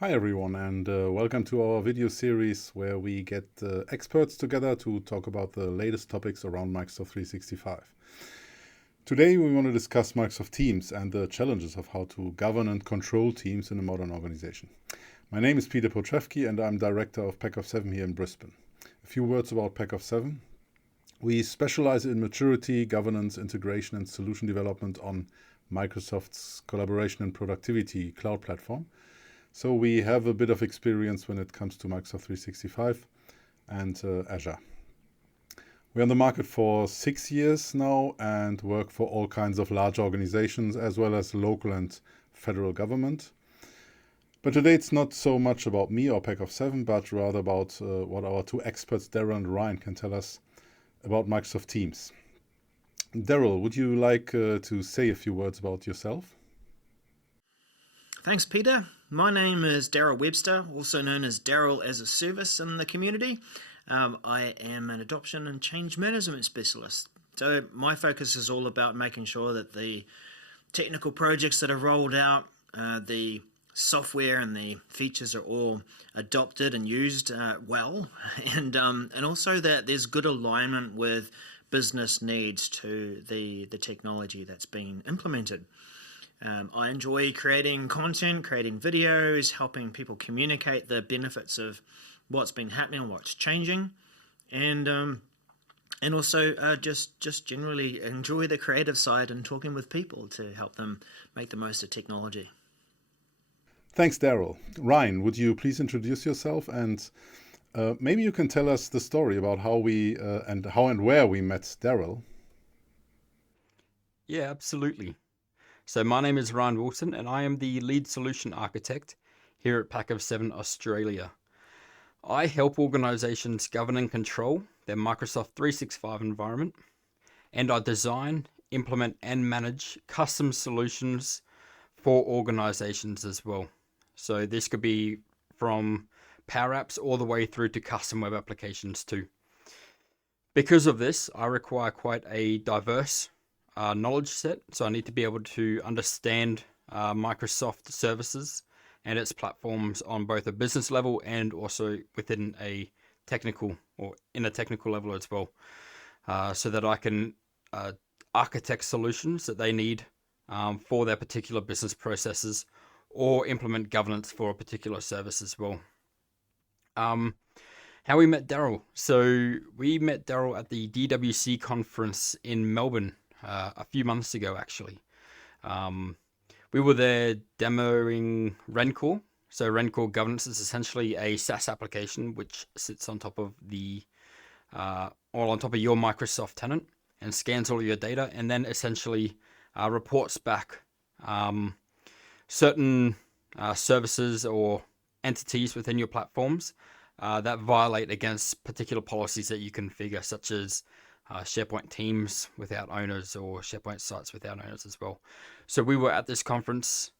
Hi everyone, and welcome to our video series where we get experts together to talk about the latest topics around Microsoft 365. Today we want to discuss Microsoft Teams and the challenges of how to govern and control teams in a modern organization. My name is Peter Potrafky and I'm director of Pack of 7 here in Brisbane. A few words about Pack of 7. We specialize in maturity, governance, integration and solution development on Microsoft's collaboration and productivity cloud platform. So we have a bit of experience when it comes to Microsoft 365 and Azure. We're on the market for 6 years now and work for all kinds of large organizations as well as local and federal government. But today it's not so much about me or Pack of 7, but rather about what our two experts, Darrell and Ryan, can tell us about Microsoft Teams. Darrell, would you like to say a few words about yourself? Thanks, Peter. My name is Darrell Webster, also known as Darrell as a Service in the community. I am an adoption and change management specialist. So my focus is all about making sure that the technical projects that are rolled out, the software and the features are all adopted and used well, and also that there's good alignment with business needs to the technology that's being implemented. I enjoy creating content, creating videos, helping people communicate the benefits of what's been happening and what's changing, and also just generally enjoy the creative side and talking with people to help them make the most of technology. Thanks, Darrell. Ryan, would you please introduce yourself and maybe you can tell us the story about how and where we met Darrell. Yeah, absolutely. So my name is Ryan Wilson and I am the lead solution architect here at Pack of 7 Australia. I help organizations govern and control their Microsoft 365 environment, and I design, implement and manage custom solutions for organizations as well. So this could be from Power Apps all the way through to custom web applications too. Because of this, I require quite a diverse knowledge set, so I need to be able to understand Microsoft services and its platforms on both a business level and also within a technical or in a technical level as well, so that I can architect solutions that they need for their particular business processes or implement governance for a particular service as well. How we met Darrell. So we met Darrell at the DWC conference in Melbourne a few months ago, actually. We were there demoing Rencore. So Rencore Governance is essentially a SaaS application which sits on top of on top of your Microsoft tenant and scans all your data and then essentially reports back certain services or entities within your platforms that violate against particular policies that you configure, such as SharePoint teams without owners or SharePoint sites without owners as well. So we were at this conference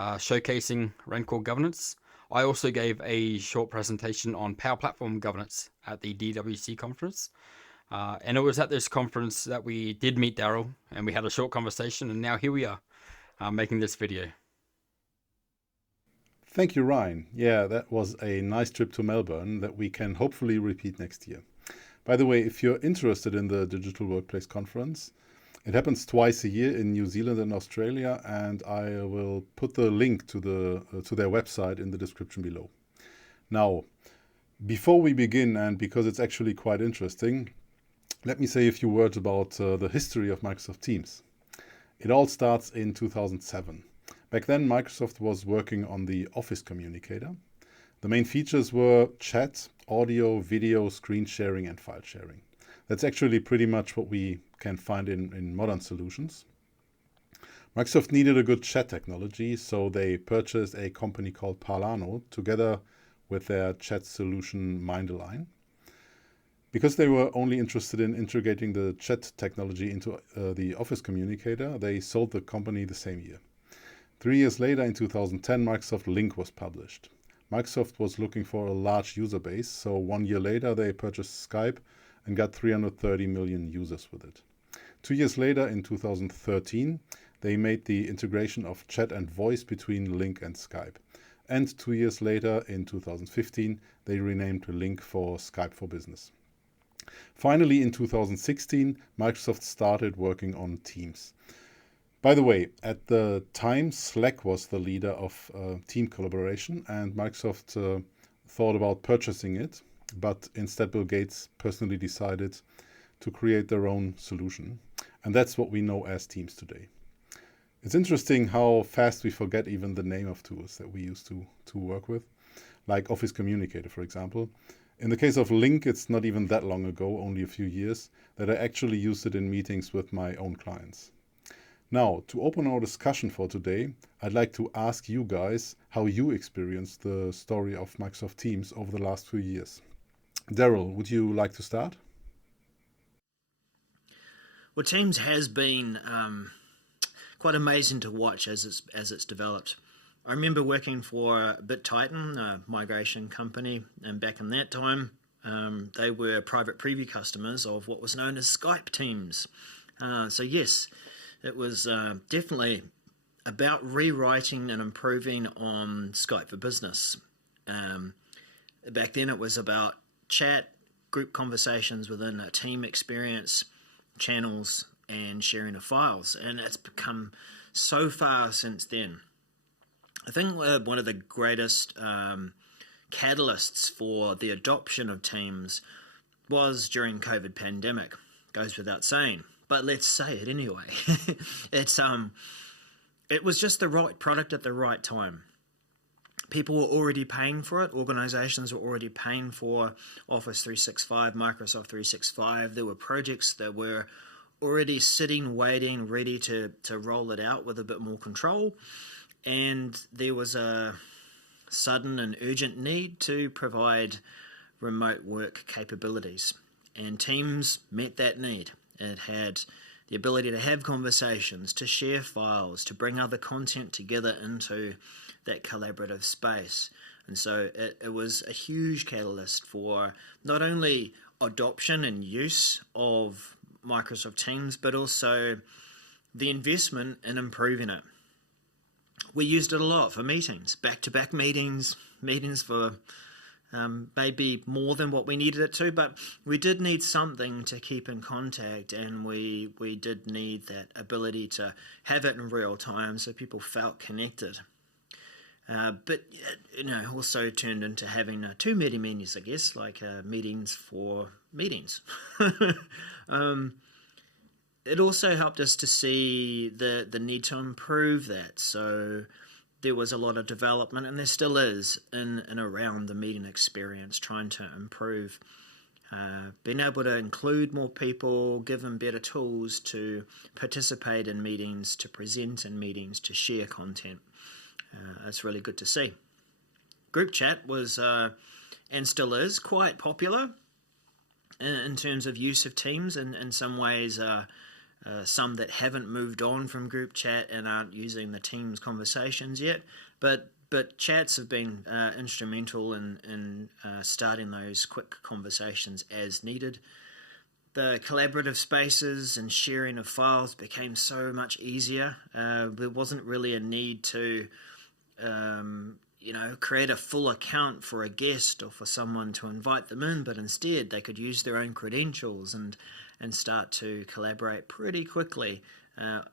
showcasing Rencore governance. I also gave a short presentation on Power Platform governance at the DWC conference. And it was at this conference that we did meet Darrell and we had a short conversation, and now here we are making this video. Thank you, Ryan. Yeah, that was a nice trip to Melbourne that we can hopefully repeat next year. By the way, if you're interested in the Digital Workplace Conference, it happens twice a year in New Zealand and Australia, and I will put the link to their website in the description below. Now, before we begin, and because it's actually quite interesting, let me say a few words about the history of Microsoft Teams. It all starts in 2007. Back then, Microsoft was working on the Office Communicator. The main features were chat, audio, video, screen sharing, and file sharing. That's actually pretty much what we can find in modern solutions. Microsoft needed a good chat technology, so they purchased a company called Parlano together with their chat solution Mindalign. Because they were only interested in integrating the chat technology into the Office Communicator, they sold the company the same year. 3 years later, in 2010, Microsoft Lync was published. Microsoft was looking for a large user base, so 1 year later they purchased Skype and got 330 million users with it. 2 years later, in 2013, they made the integration of chat and voice between Lync and Skype. And 2 years later, in 2015, they renamed Link for Skype for Business. Finally, in 2016, Microsoft started working on Teams. By the way, at the time, Slack was the leader of team collaboration, and Microsoft thought about purchasing it, but instead Bill Gates personally decided to create their own solution. And that's what we know as Teams today. It's interesting how fast we forget even the name of tools that we used to work with, like Office Communicator, for example. In the case of Link, it's not even that long ago, only a few years, that I actually used it in meetings with my own clients. Now, to open our discussion for today, I'd like to ask you guys how you experienced the story of Microsoft Teams over the last few years. Darrell, would you like to start? Well, Teams has been quite amazing to watch as it's developed. I remember working for BitTitan, a migration company, and back in that time, they were private preview customers of what was known as Skype Teams. So yes, it was definitely about rewriting and improving on Skype for Business. Back then it was about chat, group conversations within a team experience, channels, and sharing of files. And it's become so far since then. I think one of the greatest catalysts for the adoption of Teams was during COVID pandemic. Goes without saying, but let's say it anyway. It was just the right product at the right time. People were already paying for it. Organizations were already paying for Office 365, Microsoft 365. There were projects that were already sitting, waiting, ready to roll it out with a bit more control. And there was a sudden and urgent need to provide remote work capabilities. And Teams met that need. It had the ability to have conversations, to share files, to bring other content together into that collaborative space. And so it was a huge catalyst for not only adoption and use of Microsoft Teams, but also the investment in improving it. We used it a lot for meetings, back-to-back meetings for maybe more than what we needed it to, but we did need something to keep in contact, and we did need that ability to have it in real time so people felt connected. But also turned into having two meeting menus, I guess, like meetings for meetings. It also helped us to see the need to improve that. So there was a lot of development, and there still is, in and around the meeting experience, trying to improve, being able to include more people, give them better tools to participate in meetings, to present in meetings, to share content. It's really good to see. Group chat was, and still is, quite popular in terms of use of Teams, and in some ways some that haven't moved on from group chat and aren't using the Teams conversations yet, but chats have been instrumental in starting those quick conversations as needed. The collaborative spaces and sharing of files became so much easier. There wasn't really a need to create a full account for a guest or for someone to invite them in, but instead they could use their own credentials and start to collaborate pretty quickly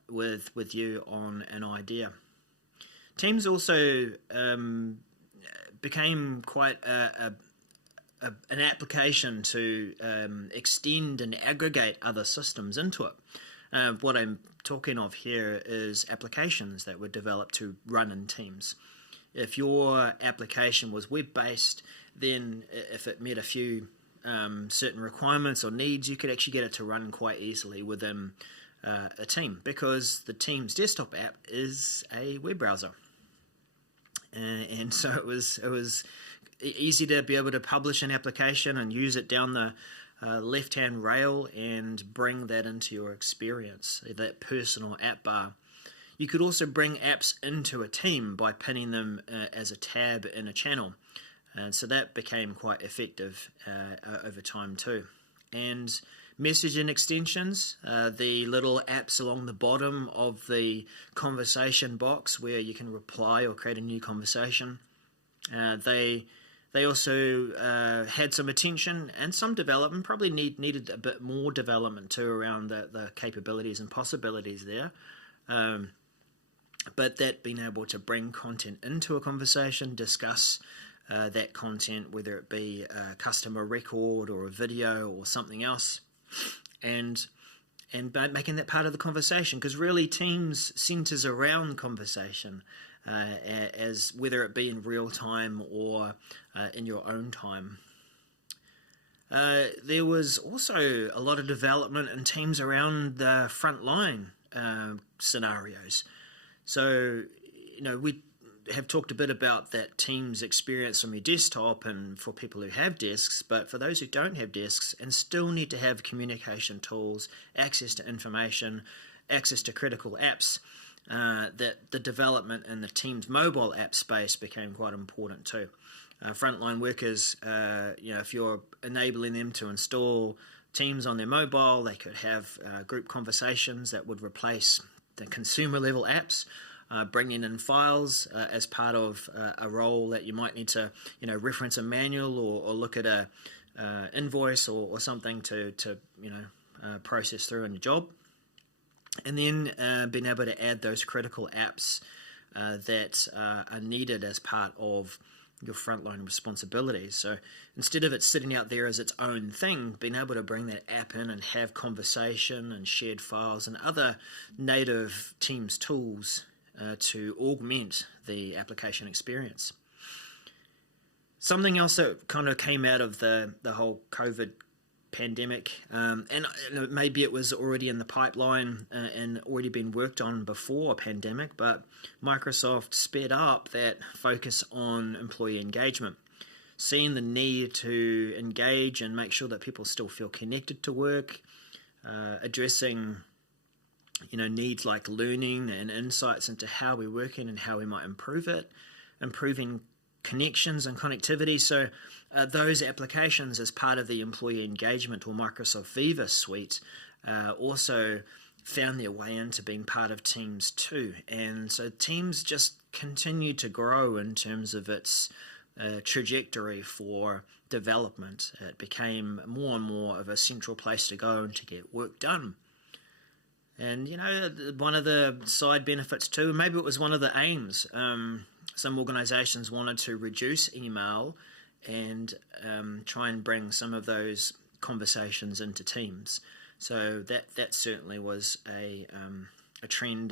with you on an idea. Teams also became quite an application to extend and aggregate other systems into it. What I'm talking of here is applications that were developed to run in Teams. If your application was web-based, then if it met a few certain requirements or needs, you could actually get it to run quite easily within a team, because the Teams desktop app is a web browser. And so it was easy to be able to publish an application and use it down the left-hand rail and bring that into your experience, that personal app bar. You could also bring apps into a team by pinning them as a tab in a channel. And so that became quite effective over time too. And messaging extensions, the little apps along the bottom of the conversation box where you can reply or create a new conversation. They also had some attention and some development, probably needed a bit more development too around the capabilities and possibilities there. But that being able to bring content into a conversation, discuss that content, whether it be a customer record or a video or something else, and making that part of the conversation, because really Teams centers around conversation, as whether it be in real time or in your own time. There was also a lot of development in Teams around the frontline scenarios. So, we have talked a bit about that Teams experience on your desktop and for people who have desks, but for those who don't have desks and still need to have communication tools, access to information, access to critical apps, that the development in the Teams mobile app space became quite important too. Frontline workers, if you're enabling them to install Teams on their mobile, they could have group conversations that would replace the consumer level apps, bringing in files as part of a role that you might need to, reference a manual or look at a invoice or something to process through in your job. And then being able to add those critical apps that are needed as part of your frontline responsibilities. So instead of it sitting out there as its own thing, being able to bring that app in and have conversation and shared files and other native Teams tools to augment the application experience. Something else that kind of came out of the whole COVID pandemic, and maybe it was already in the pipeline and already been worked on before a pandemic, but Microsoft sped up that focus on employee engagement, seeing the need to engage and make sure that people still feel connected to work, addressing needs like learning and insights into how we're working and how we might improve it, improving connections and connectivity. So those applications as part of the employee engagement or Microsoft Viva suite also found their way into being part of Teams too. And so Teams just continued to grow in terms of its trajectory for development. It became more and more of a central place to go and to get work done. And, one of the side benefits too, maybe it was one of the aims, some organisations wanted to reduce email and try and bring some of those conversations into Teams. So that certainly was a trend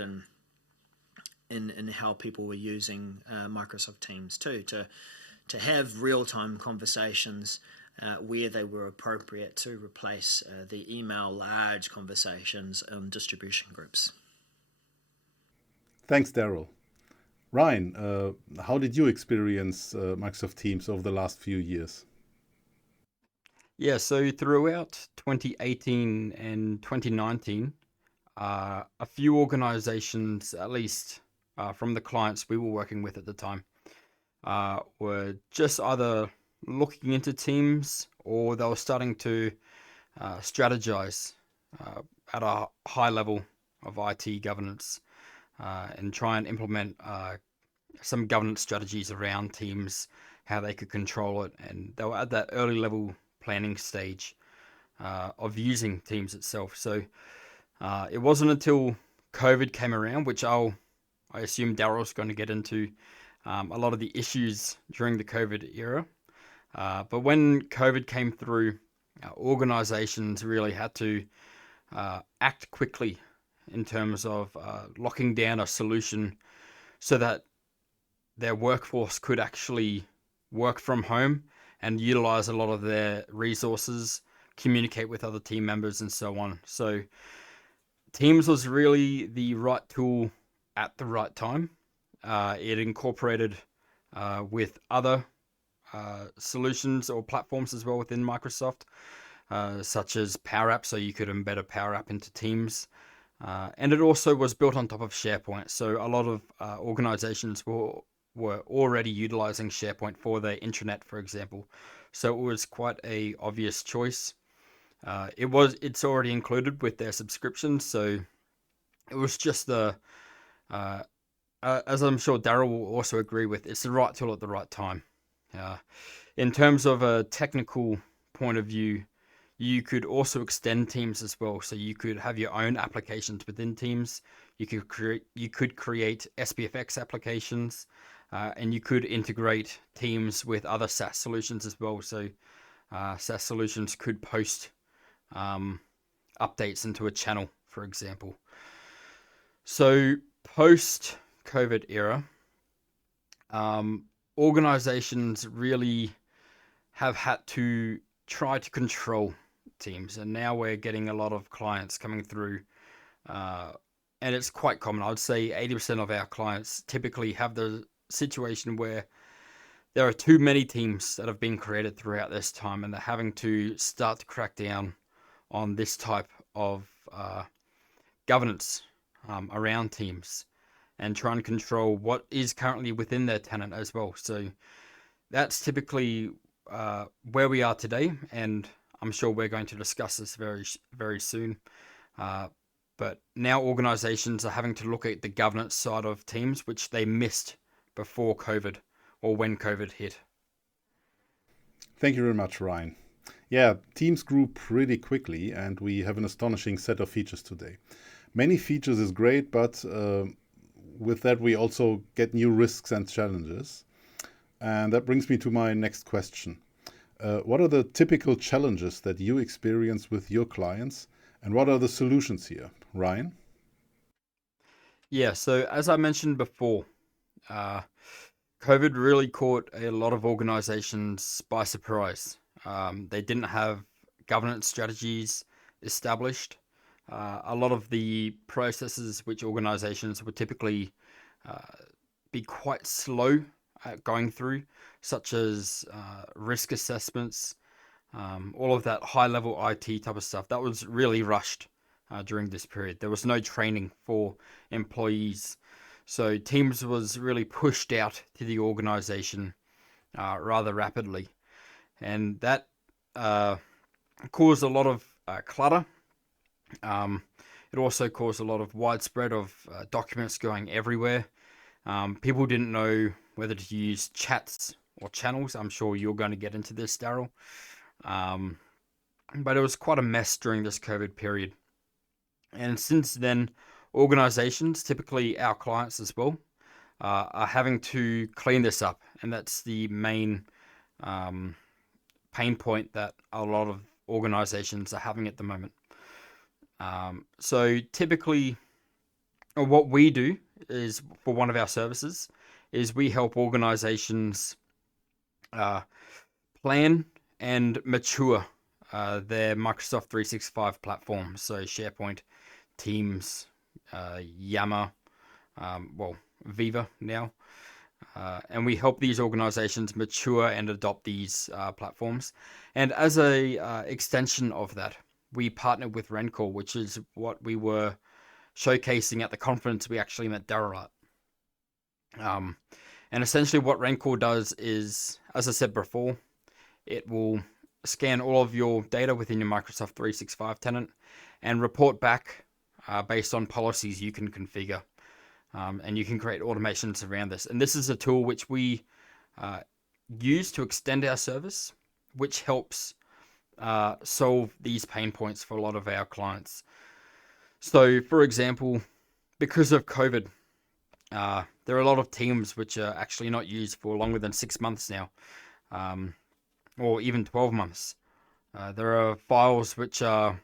in how people were using Microsoft Teams too, to have real-time conversations where they were appropriate to replace the email large conversations in distribution groups. Thanks, Darrell. Ryan, how did you experience Microsoft Teams over the last few years? Yeah, so throughout 2018 and 2019, a few organizations, at least from the clients we were working with at the time, were just either looking into Teams or they were starting to strategize at a high level of IT governance and try and implement some governance strategies around Teams, how they could control it. And they were at that early level planning stage of using Teams itself. So it wasn't until COVID came around, which I assume Darrell's going to get into a lot of the issues during the COVID era. But when COVID came through, organizations really had to act quickly in terms of locking down a solution so that their workforce could actually work from home and utilize a lot of their resources, communicate with other team members, and so on. So Teams was really the right tool at the right time. It incorporated with other solutions or platforms as well within Microsoft, such as Power Apps, so you could embed a Power App into Teams. And it also was built on top of SharePoint. So a lot of organizations were already utilizing SharePoint for their intranet, for example. So it was quite a obvious choice. It's already included with their subscription, so it was just the as I'm sure Darrell will also agree with, it's the right tool at the right time. In terms of a technical point of view, you could also extend Teams as well. So you could have your own applications within Teams. You could create SPFX applications, and you could integrate Teams with other SaaS solutions as well. So SaaS solutions could post updates into a channel, for example. So post-COVID era, organizations really have had to try to control Teams, and now we're getting a lot of clients coming through, and it's quite common. I would say 80% of our clients typically have the situation where there are too many teams that have been created throughout this time, and they're having to start to crack down on this type of governance around teams and try and control what is currently within their tenant as well. So that's typically where we are today, and I'm sure we're going to discuss this very, very soon. But now organizations are having to look at the governance side of Teams, which they missed before COVID or when COVID hit. Thank you very much, Ryan. Yeah, Teams grew pretty quickly, and we have an astonishing set of features today. Many features is great, but with that we also get new risks and challenges. And that brings me to my next question. What are the typical challenges that you experience with your clients, and what are the solutions here? Ryan? Yeah, so as I mentioned before, COVID really caught a lot of organizations by surprise. They didn't have governance strategies established. A lot of the processes which organizations would typically be quite slow at going through, such as risk assessments, all of that high-level IT type of stuff, that was really rushed during this period. There was no training for employees. So Teams was really pushed out to the organization rather rapidly. And that caused a lot of clutter. It also caused a lot of widespread of documents going everywhere. People didn't know whether to use chats or channels. I'm sure you're going to get into this, Darrell. But it was quite a mess during this COVID period. And since then, organizations, typically our clients as well, are having to clean this up. And that's the main pain point that a lot of organizations are having at the moment. So typically, what we do is, for one of our services, is we help organizations plan and mature their Microsoft 365 platform. So SharePoint, Teams, Yammer, Viva now. And we help these organizations mature and adopt these platforms. And as a extension of that, we partnered with Rencore, which is what we were showcasing at the conference we actually met Darrell at. And essentially what Rencore does is, as I said before, it will scan all of your data within your Microsoft 365 tenant and report back based on policies you can configure. And you can create automations around this. And this is a tool which we use to extend our service, which helps solve these pain points for a lot of our clients. So, for example, because of COVID, there are a lot of teams which are actually not used for longer than 6 months now, or even 12 months. There are files which are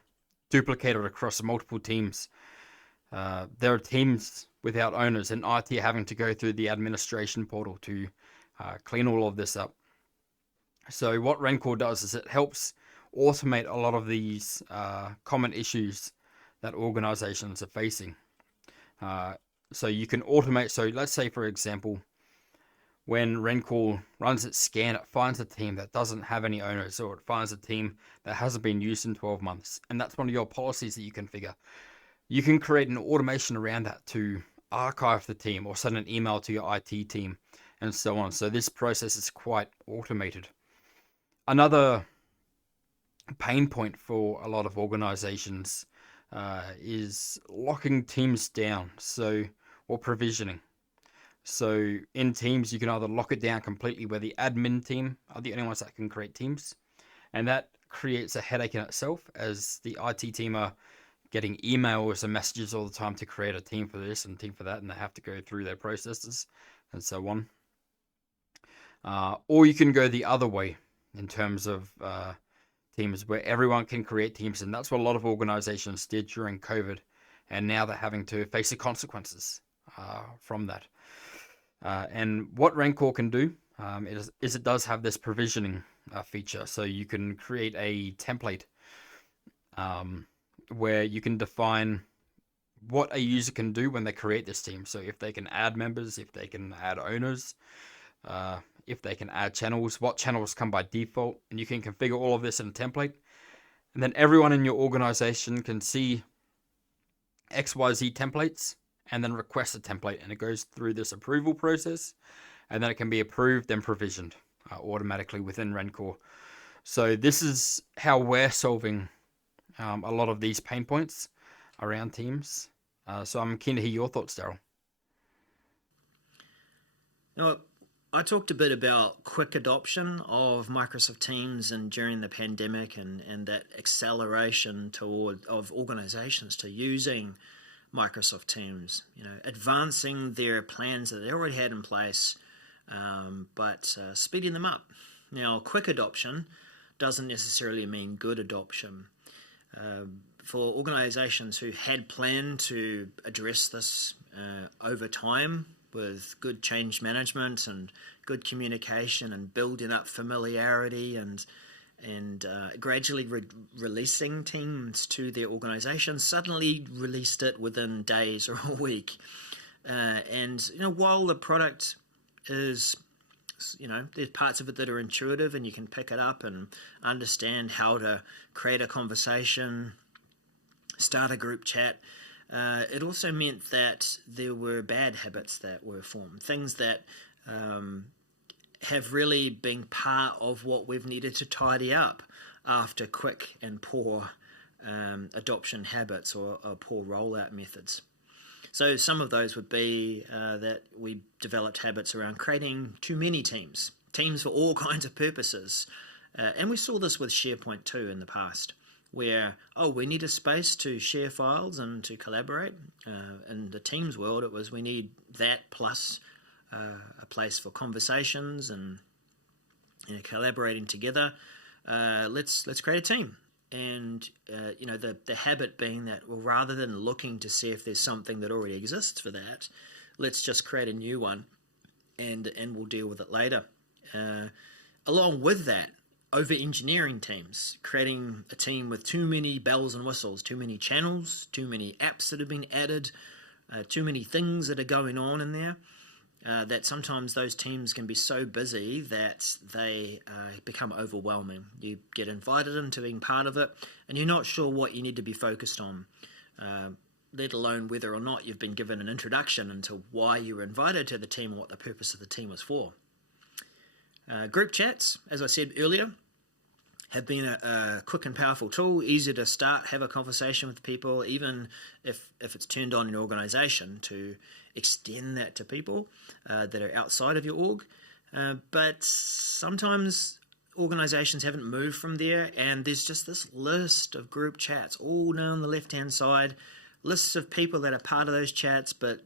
duplicated across multiple teams. There are teams without owners, and IT having to go through the administration portal to clean all of this up. So what Rencore does is it helps automate a lot of these common issues that organizations are facing. So you can automate. So let's say, for example, when Rencore runs its scan, it finds a team that doesn't have any owners, or it finds a team that hasn't been used in 12 months. And that's one of your policies that you configure. You can create an automation around that to archive the team or send an email to your IT team and so on. So this process is quite automated. Another pain point for a lot of organizations is locking teams down, or provisioning. So in Teams, you can either lock it down completely where the admin team are the only ones that can create teams. And that creates a headache in itself, as the IT team are getting emails and messages all the time to create a team for this and team for that, and they have to go through their processes and so on. Or you can go the other way in terms of teams where everyone can create teams. And that's what a lot of organizations did during COVID. And now they're having to face the consequences from that. And what Rancor can do is it does have this provisioning feature. So you can create a template where you can define what a user can do when they create this team. So if they can add members, if they can add owners, if they can add channels, what channels come by default, and you can configure all of this in a template. And then everyone in your organization can see XYZ templates and then request a template, and it goes through this approval process, and then it can be approved and provisioned automatically within Rancor. So this is how we're solving a lot of these pain points around teams. So I'm keen to hear your thoughts, Darrell. Now, I talked a bit about quick adoption of Microsoft Teams and during the pandemic, and that acceleration of organizations to using Microsoft Teams, advancing their plans that they already had in place, but speeding them up. Now, quick adoption doesn't necessarily mean good adoption. For organizations who had planned to address this over time with good change management and good communication and building up familiarity and gradually releasing teams to their organization, suddenly released it within days or a week. While the product is, there's parts of it that are intuitive and you can pick it up and understand how to create a conversation, start a group chat. It also meant that there were bad habits that were formed, things that have really been part of what we've needed to tidy up after quick and poor adoption habits or poor rollout methods. So some of those would be that we developed habits around creating too many teams for all kinds of purposes. And we saw this with SharePoint too in the past, where, we need a space to share files and to collaborate. In the Teams world, it was we need that plus a place for conversations and collaborating together. Let's create a team. And, the habit being that, well, rather than looking to see if there's something that already exists for that, let's just create a new one and we'll deal with it later. Along with that, over-engineering teams, creating a team with too many bells and whistles, too many channels, too many apps that have been added, too many things that are going on in there, that sometimes those teams can be so busy that they become overwhelming. You get invited into being part of it, and you're not sure what you need to be focused on, let alone whether or not you've been given an introduction into why you were invited to the team and what the purpose of the team was for. Group chats, as I said earlier, have been a quick and powerful tool, easy to start, have a conversation with people, even if it's turned on in your organization, to extend that to people that are outside of your org. But sometimes organizations haven't moved from there, and there's just this list of group chats all down the left-hand side, lists of people that are part of those chats, but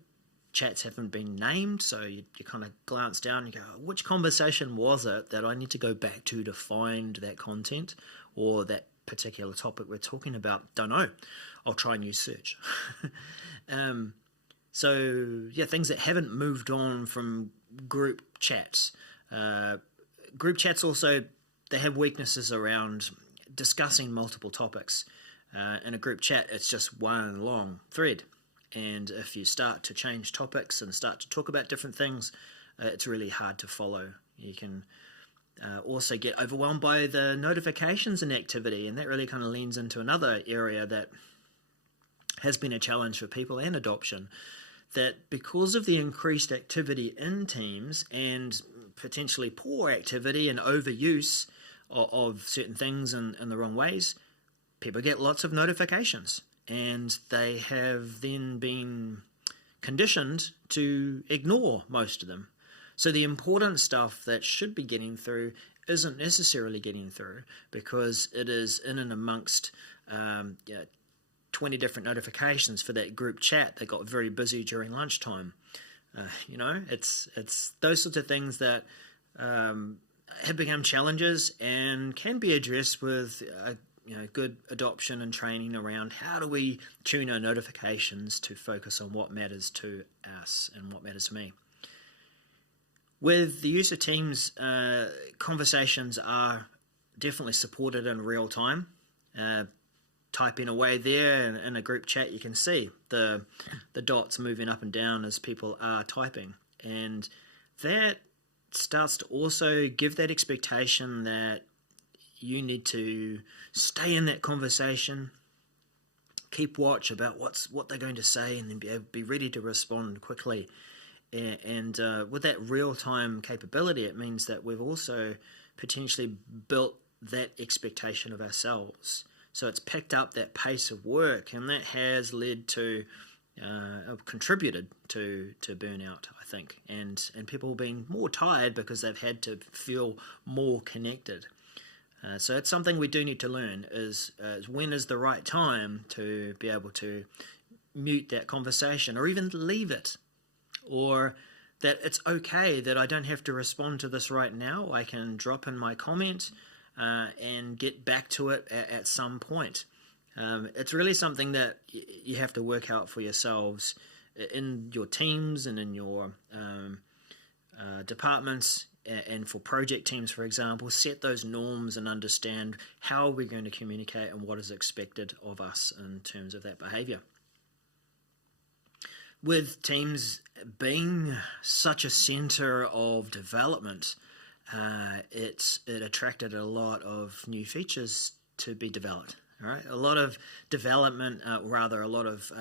chats haven't been named, so you kind of glance down and you go, which conversation was it that I need to go back to find that content or that particular topic we're talking about? Don't know. I'll try and use search. Things that haven't moved on from group chats. Group chats also, they have weaknesses around discussing multiple topics. In a group chat, it's just one long thread. And if you start to change topics and start to talk about different things, it's really hard to follow. You can also get overwhelmed by the notifications and activity, and that really kind of leans into another area that has been a challenge for people and adoption, that because of the increased activity in Teams and potentially poor activity and overuse of certain things in the wrong ways, people get lots of notifications. And they have then been conditioned to ignore most of them. So the important stuff that should be getting through isn't necessarily getting through because it is in and amongst 20 different notifications for that group chat that got very busy during lunchtime. It's those sorts of things that have become challenges and can be addressed with good adoption and training around how do we tune our notifications to focus on what matters to us and what matters to me. With the use of Teams, conversations are definitely supported in real time. Typing away there in a group chat, you can see the dots moving up and down as people are typing. And that starts to also give that expectation that you need to stay in that conversation, keep watch about what they're going to say, and then be ready to respond quickly. And with that real-time capability, it means that we've also potentially built that expectation of ourselves. So it's picked up that pace of work, and that has led to, contributed to burnout, I think, and people being more tired because they've had to feel more connected. So it's something we do need to learn is when is the right time to be able to mute that conversation or even leave it, or that it's okay that I don't have to respond to this right now. I can drop in my comment and get back to it at some point. It's really something that you have to work out for yourselves in your teams and in your departments, and for project teams, for example. Set those norms and understand how we're going to communicate and what is expected of us in terms of that behavior. With Teams being such a center of development, it attracted a lot of new features to be developed. All right, a lot of development, a lot of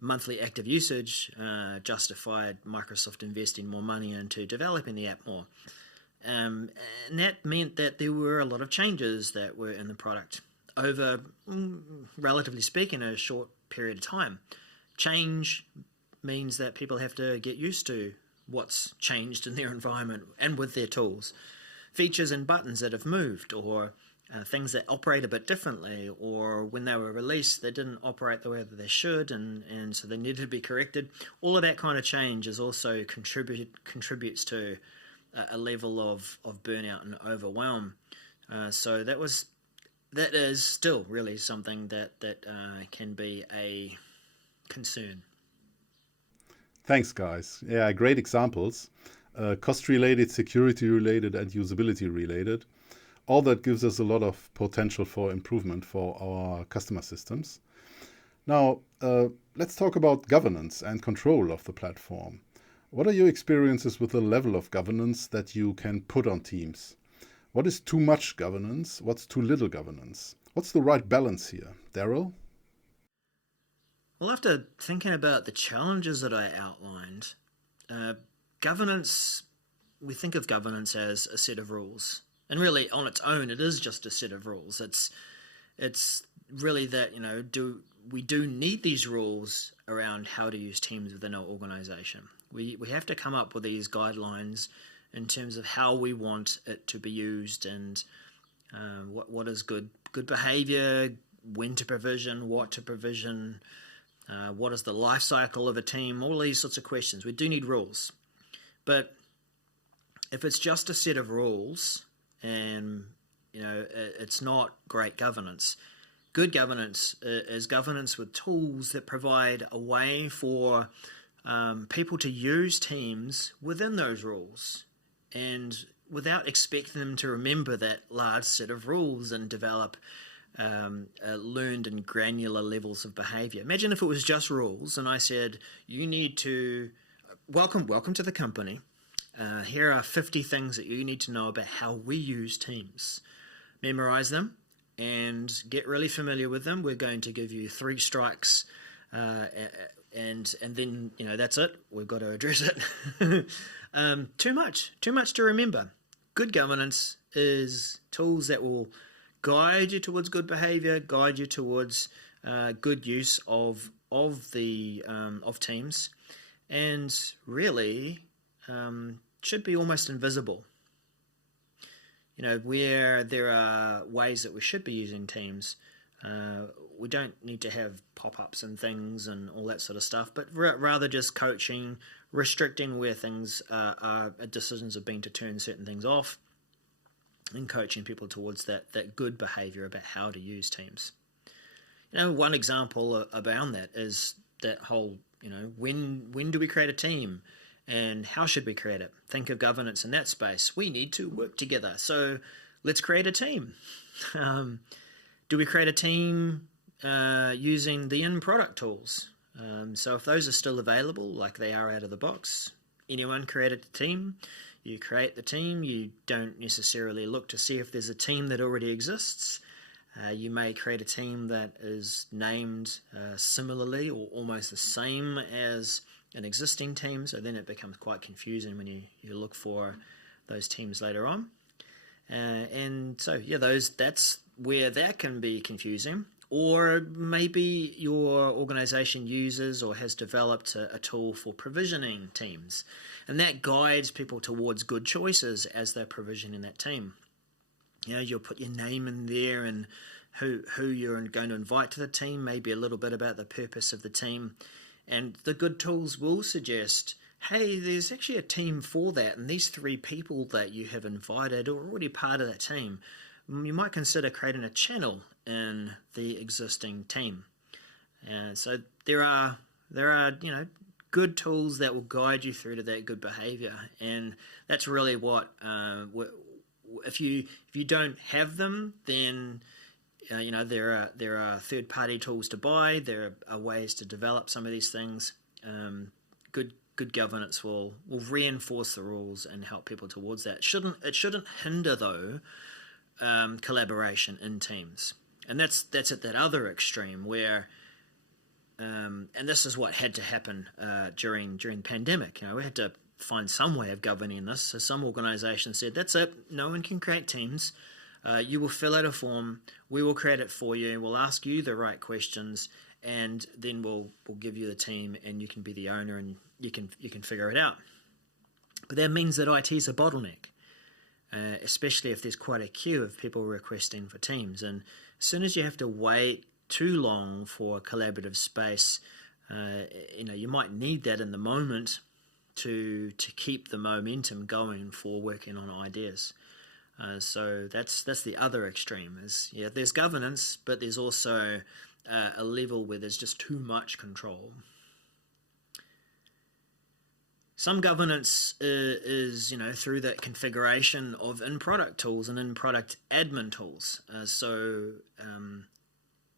monthly active usage justified Microsoft investing more money into developing the app more, and that meant that there were a lot of changes that were in the product over, relatively speaking, a short period of time. Change means that people have to get used to what's changed in their environment and with their tools. Features and buttons that have moved, or things that operate a bit differently, or when they were released they didn't operate the way that they should, and so they needed to be corrected. All of that kind of change is also contributes to a level of burnout and overwhelm. So that is still really something that can be a concern. Thanks, guys. Yeah, great examples. Cost-related, security-related, and usability-related. All that gives us a lot of potential for improvement for our customer systems. Now, let's talk about governance and control of the platform. What are your experiences with the level of governance that you can put on Teams? What is too much governance? What's too little governance? What's the right balance here? Darrell? Well, after thinking about the challenges that I outlined, governance, we think of governance as a set of rules. And really, on its own, it is just a set of rules. It's really that, we do need these rules around how to use Teams within our organization. We have to come up with these guidelines in terms of how we want it to be used, and what is good behavior, when to provision, what to provision, what is the life cycle of a team, all these sorts of questions. We do need rules. But if it's just a set of rules and, it's not great governance. Good governance is governance with tools that provide a way for people to use Teams within those rules, and without expecting them to remember that large set of rules and develop learned and granular levels of behavior. Imagine if it was just rules and I said, you need to, welcome to the company. Here are 50 things that you need to know about how we use Teams. Memorize them and get really familiar with them. We're going to give you 3 strikes, and then, that's it. We've got to address it. Too much to remember. Good governance is tools that will guide you towards good behavior, guide you towards good use of of teams, and really should be almost invisible. Where there are ways that we should be using teams, we don't need to have pop-ups and things and all that sort of stuff, but rather just coaching, restricting where things decisions have been to turn certain things off, and coaching people towards that good behavior about how to use teams. One example around that is that whole, when do we create a team? And how should we create it? Think of governance in that space. We need to work together. So let's create a team. Do we create a team using the in-product tools? So if those are still available, like they are out of the box, anyone create a team. You create the team. You don't necessarily look to see if there's a team that already exists. You may create a team that is named similarly or almost the same as an existing team, so then it becomes quite confusing when you look for those teams later on. And so, that's where that can be confusing. Or maybe your organization uses or has developed a tool for provisioning teams, and that guides people towards good choices as they're provisioning that team. You'll put your name in there and who you're going to invite to the team, maybe a little bit about the purpose of the team. And the good tools will suggest, hey, there's actually a team for that, and these 3 people that you have invited are already part of that team. You might consider creating a channel in the existing team. So there are good tools that will guide you through to that good behavior, and that's really what if you don't have them, then there are third-party tools to buy. There are ways to develop some of these things. Good governance will reinforce the rules and help people towards that. It shouldn't hinder, though, collaboration in teams. And that's at that other extreme where, and this is what had to happen during the pandemic. We had to find some way of governing this. So some organisations said, that's it, no one can create teams. You will fill out a form, we will create it for you, we'll ask you the right questions, and then we'll give you the team, and you can be the owner, and you can figure it out. But that means that IT is a bottleneck, especially if there's quite a queue of people requesting for teams. And as soon as you have to wait too long for a collaborative space, you might need that in the moment to keep the momentum going for working on ideas. So that's the other extreme. There's governance, but there's also a level where there's just too much control. Some governance is through that configuration of in-product tools and in-product admin tools. So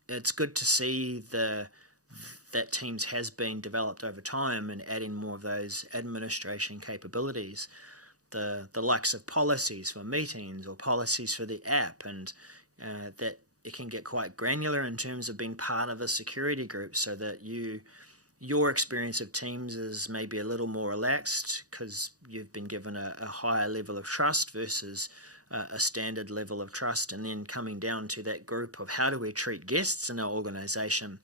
it's good to see that Teams has been developed over time and adding more of those administration capabilities. The likes of policies for meetings or policies for the app, and that it can get quite granular in terms of being part of a security group, so that your experience of Teams is maybe a little more relaxed because you've been given a higher level of trust versus a standard level of trust, and then coming down to that group of how do we treat guests in our organisation,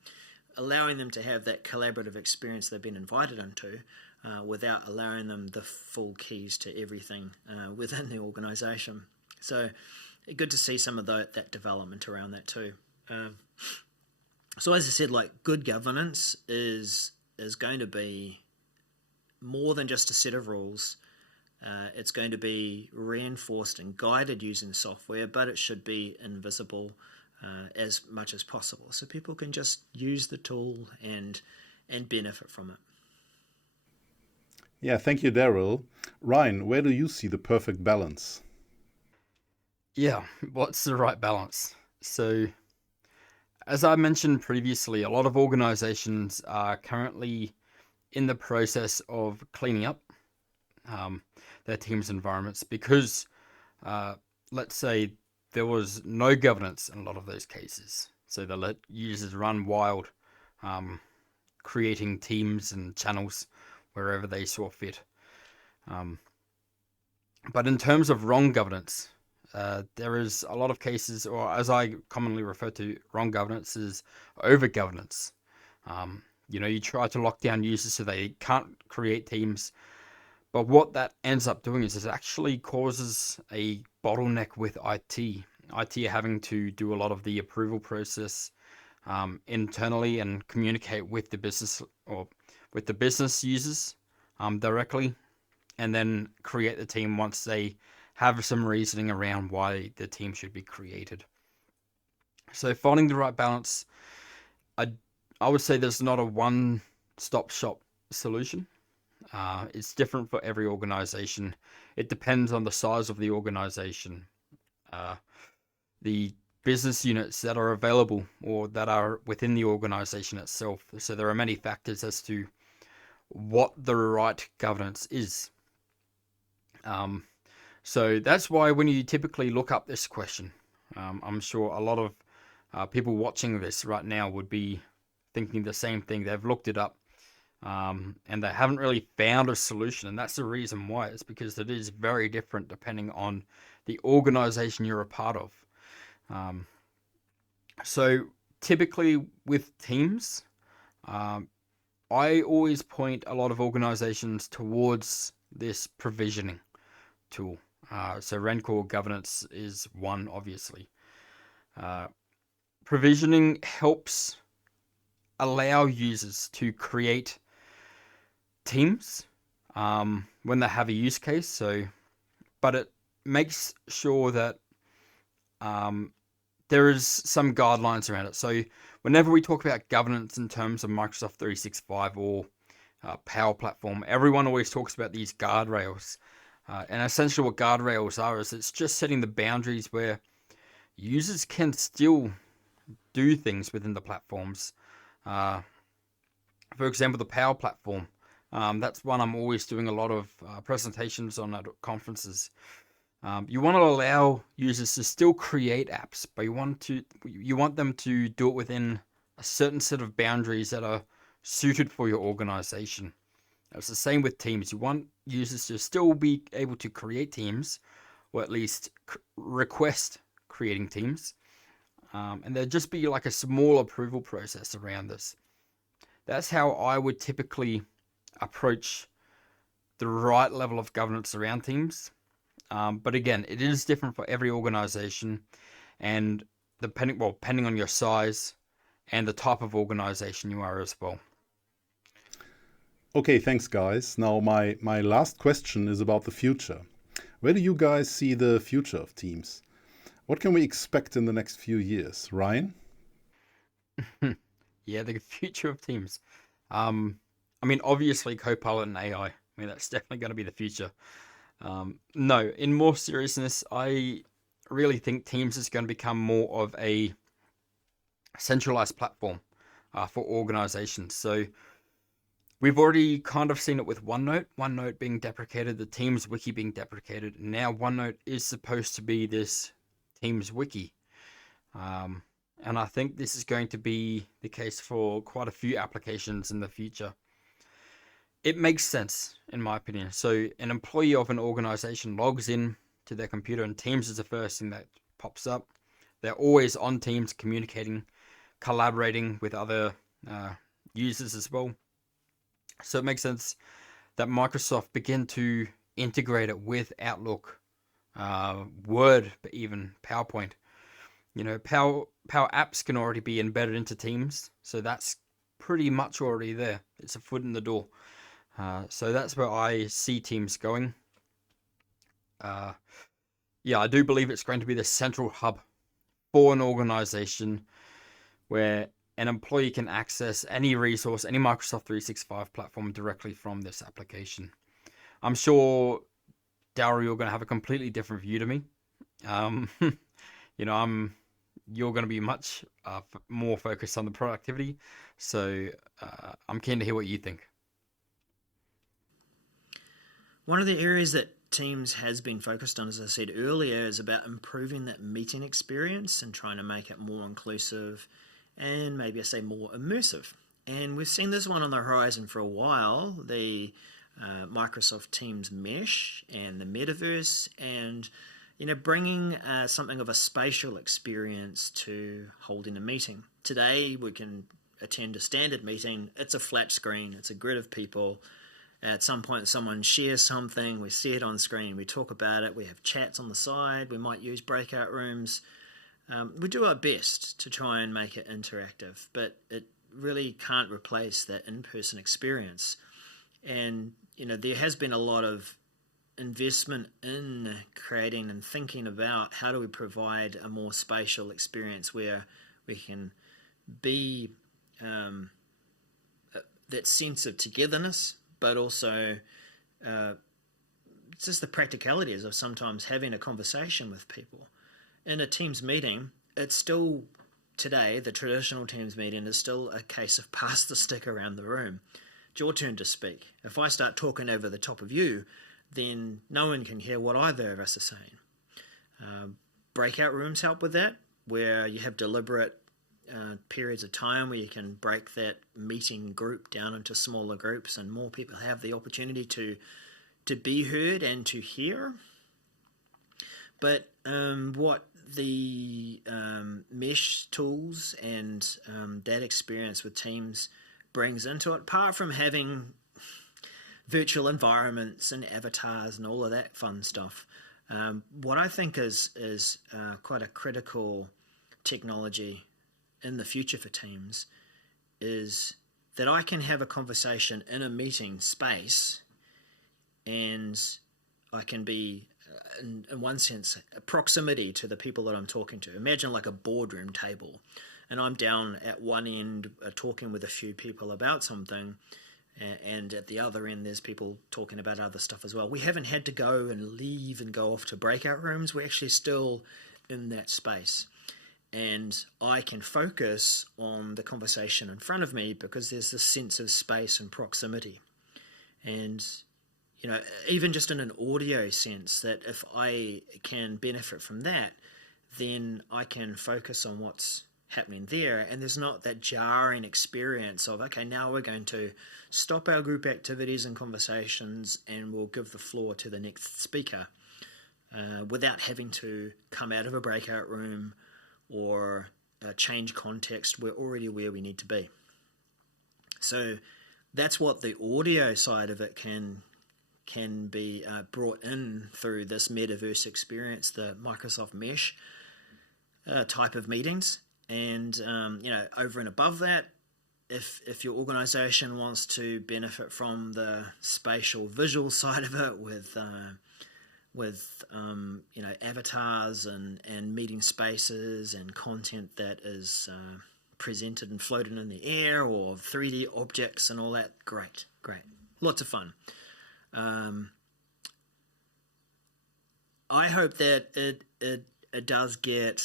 allowing them to have that collaborative experience they've been invited into, without allowing them the full keys to everything within the organisation. So good to see some of that development around that too. So as I said, good governance is going to be more than just a set of rules. It's going to be reinforced and guided using software, but it should be invisible as much as possible, so people can just use the tool and benefit from it. Yeah, thank you, Darrell. Ryan, where do you see the perfect balance? Yeah, what's the right balance? So, as I mentioned previously, a lot of organizations are currently in the process of cleaning up their team's environments because, let's say, there was no governance in a lot of those cases. So they let users run wild, creating teams and channels wherever they saw fit. But in terms of wrong governance, there is a lot of cases, or as I commonly refer to wrong governance, is over governance. You try to lock down users so they can't create teams. But what that ends up doing is it actually causes a bottleneck with IT. IT are having to do a lot of the approval process internally and communicate with the business or with the business users directly, and then create the team once they have some reasoning around why the team should be created. So finding the right balance, I would say there's not a one-stop shop solution. It's different for every organization. It depends on the size of the organization, the business units that are available or that are within the organization itself. So there are many factors as to what the right governance is. So that's why when you typically look up this question, I'm sure a lot of people watching this right now would be thinking the same thing. They've looked it up and they haven't really found a solution. And that's the reason why. It's because it is very different depending on the organization you're a part of. So typically with teams, I always point a lot of organizations towards this provisioning tool. So Rencore governance is one, obviously. Provisioning helps allow users to create teams when they have a use case. But it makes sure that there is some guidelines around it. So whenever we talk about governance in terms of Microsoft 365 or Power Platform, everyone always talks about these guardrails. And essentially what guardrails are is it's just setting the boundaries where users can still do things within the platforms. For example, the Power Platform. That's one I'm always doing a lot of presentations on at conferences. You want to allow users to still create apps, but you want them to do it within a certain set of boundaries that are suited for your organization. It's the same with teams. You want users to still be able to create teams, or at least request creating teams. And there'd just be like a small approval process around this. That's how I would typically approach the right level of governance around teams. But again, it is different for every organization, and depending on your size and the type of organization you are as well. Okay, thanks guys. Now my last question is about the future. Where do you guys see the future of teams? What can we expect in the next few years? Ryan? Yeah, the future of teams. Obviously Copilot and AI. That's definitely going to be the future. No, in more seriousness, I really think Teams is going to become more of a centralized platform for organizations. So we've already kind of seen it with OneNote being deprecated, the Teams wiki being deprecated. Now OneNote is supposed to be this Teams wiki. And I think this is going to be the case for quite a few applications in the future. It makes sense, in my opinion. So an employee of an organization logs in to their computer and Teams is the first thing that pops up. They're always on Teams, communicating, collaborating with other users as well. So it makes sense that Microsoft begin to integrate it with Outlook, Word, but even PowerPoint. Power Apps can already be embedded into Teams, so that's pretty much already there. It's a foot in the door. So that's where I see Teams going. I do believe it's going to be the central hub for an organization where an employee can access any resource, any Microsoft 365 platform directly from this application. I'm sure, Darrell, you're going to have a completely different view to me. You're going to be much more focused on the productivity. So I'm keen to hear what you think. One of the areas that Teams has been focused on, as I said earlier, is about improving that meeting experience and trying to make it more inclusive and maybe I say more immersive. And we've seen this one on the horizon for a while, the Microsoft Teams Mesh and the Metaverse, and bringing something of a spatial experience to holding a meeting. Today we can attend a standard meeting, it's a flat screen, it's a grid of people. At some point, someone shares something, we see it on screen, we talk about it, we have chats on the side, we might use breakout rooms. We do our best to try and make it interactive, but it really can't replace that in-person experience. And, there has been a lot of investment in creating and thinking about how do we provide a more spatial experience where we can be that sense of togetherness, but also just the practicalities of sometimes having a conversation with people. In a Teams meeting, it's still, today, the traditional Teams meeting is still a case of pass the stick around the room. It's your turn to speak. If I start talking over the top of you, then no one can hear what either of us are saying. Breakout rooms help with that, where you have deliberate periods of time where you can break that meeting group down into smaller groups and more people have the opportunity to be heard and to hear. But what the mesh tools and that experience with Teams brings into it, apart from having virtual environments and avatars and all of that fun stuff, what I think is quite a critical technology in the future for Teams is that I can have a conversation in a meeting space and I can be, in one sense, a proximity to the people that I'm talking to. Imagine like a boardroom table and I'm down at one end talking with a few people about something, and at the other end there's people talking about other stuff as well. We haven't had to go and leave and go off to breakout rooms. We're actually still in that space. And I can focus on the conversation in front of me because there's this sense of space and proximity. And, even just in an audio sense, that if I can benefit from that, then I can focus on what's happening there. And there's not that jarring experience of, okay, now we're going to stop our group activities and conversations and we'll give the floor to the next speaker without having to come out of a breakout room or change context. We're already where we need to be. So that's what the audio side of it can be brought in through this metaverse experience, the Microsoft Mesh type of meetings. And over and above that, if your organization wants to benefit from the spatial visual side of it with avatars and meeting spaces and content that is presented and floated in the air, or 3D objects and all that, great, lots of fun. I hope that it does get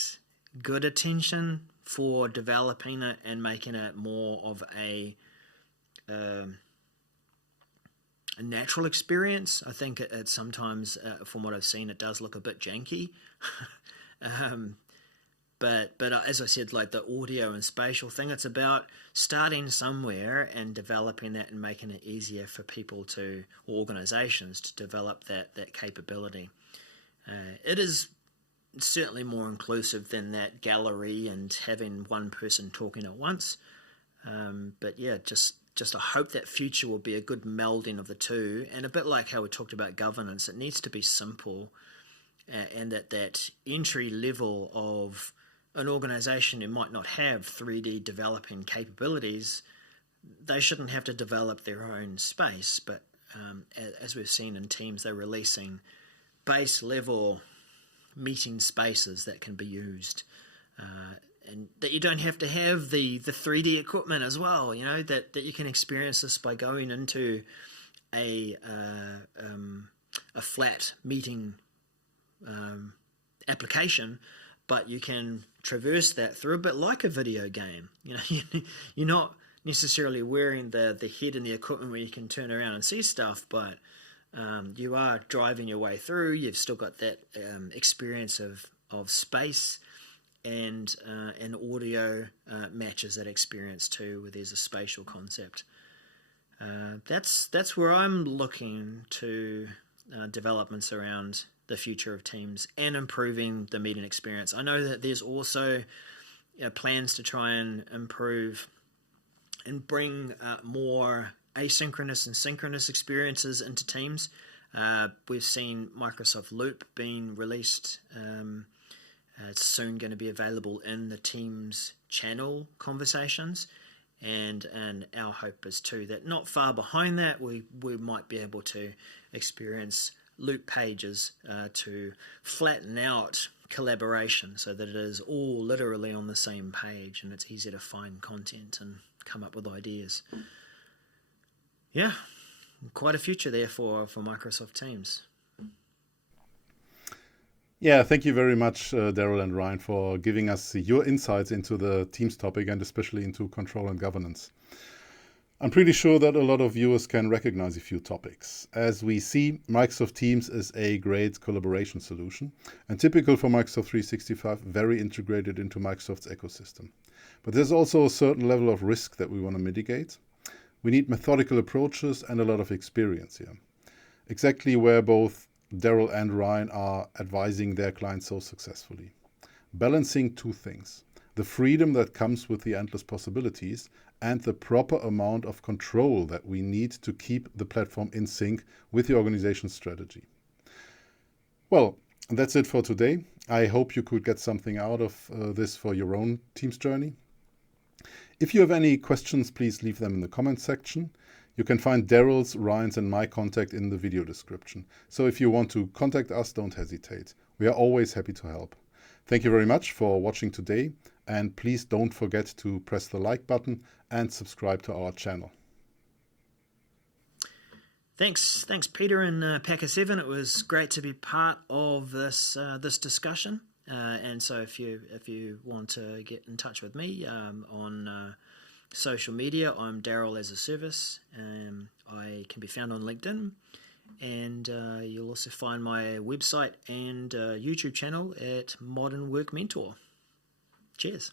good attention for developing it and making it more of a natural experience. I think it sometimes, from what I've seen, it does look a bit janky. But as I said, like the audio and spatial thing, it's about starting somewhere and developing that and making it easier for people or organizations to develop that capability. It is certainly more inclusive than that gallery and having one person talking at once. But yeah, just I hope that future will be a good melding of the two, and a bit like how we talked about governance, it needs to be simple, and that entry level of an organization who might not have 3D developing capabilities, they shouldn't have to develop their own space. But as we've seen in Teams, they're releasing base level meeting spaces that can be used, and that you don't have to have the 3D equipment as well. That you can experience this by going into a flat meeting application, but you can traverse that through a bit like a video game. You're not necessarily wearing the head and the equipment where you can turn around and see stuff, but you are driving your way through. You've still got that experience of space, and audio matches that experience too, where there's a spatial concept. That's where I'm looking to developments around the future of Teams and improving the meeting experience. I know that there's also plans to try and improve and bring more asynchronous and synchronous experiences into Teams. We've seen Microsoft Loop being released. It's soon going to be available in the Teams channel conversations. And our hope is too that not far behind that we might be able to experience loop pages to flatten out collaboration so that it is all literally on the same page and it's easy to find content and come up with ideas. Yeah, quite a future there for Microsoft Teams. Yeah, thank you very much, Darrell and Ryan, for giving us your insights into the Teams topic and especially into control and governance. I'm pretty sure that a lot of viewers can recognize a few topics. As we see, Microsoft Teams is a great collaboration solution and typical for Microsoft 365, very integrated into Microsoft's ecosystem. But there's also a certain level of risk that we want to mitigate. We need methodical approaches and a lot of experience here. Exactly where both Darrell and Ryan are advising their clients so successfully. Balancing two things: the freedom that comes with the endless possibilities and the proper amount of control that we need to keep the platform in sync with the organization's strategy. Well, that's it for today. I hope you could get something out of this for your own Teams journey. If you have any questions, please leave them in the comments section. You can find Darrell's, Ryan's, and my contact in the video description. So if you want to contact us, don't hesitate. We are always happy to help. Thank you very much for watching today, and please don't forget to press the like button and subscribe to our channel. Thanks, Peter and Packer 7. It was great to be part of this discussion. And so if you want to get in touch with me on social media, I'm Darrell as a Service. I can be found on LinkedIn, and you'll also find my website and YouTube channel at Modern Work Mentor. Cheers.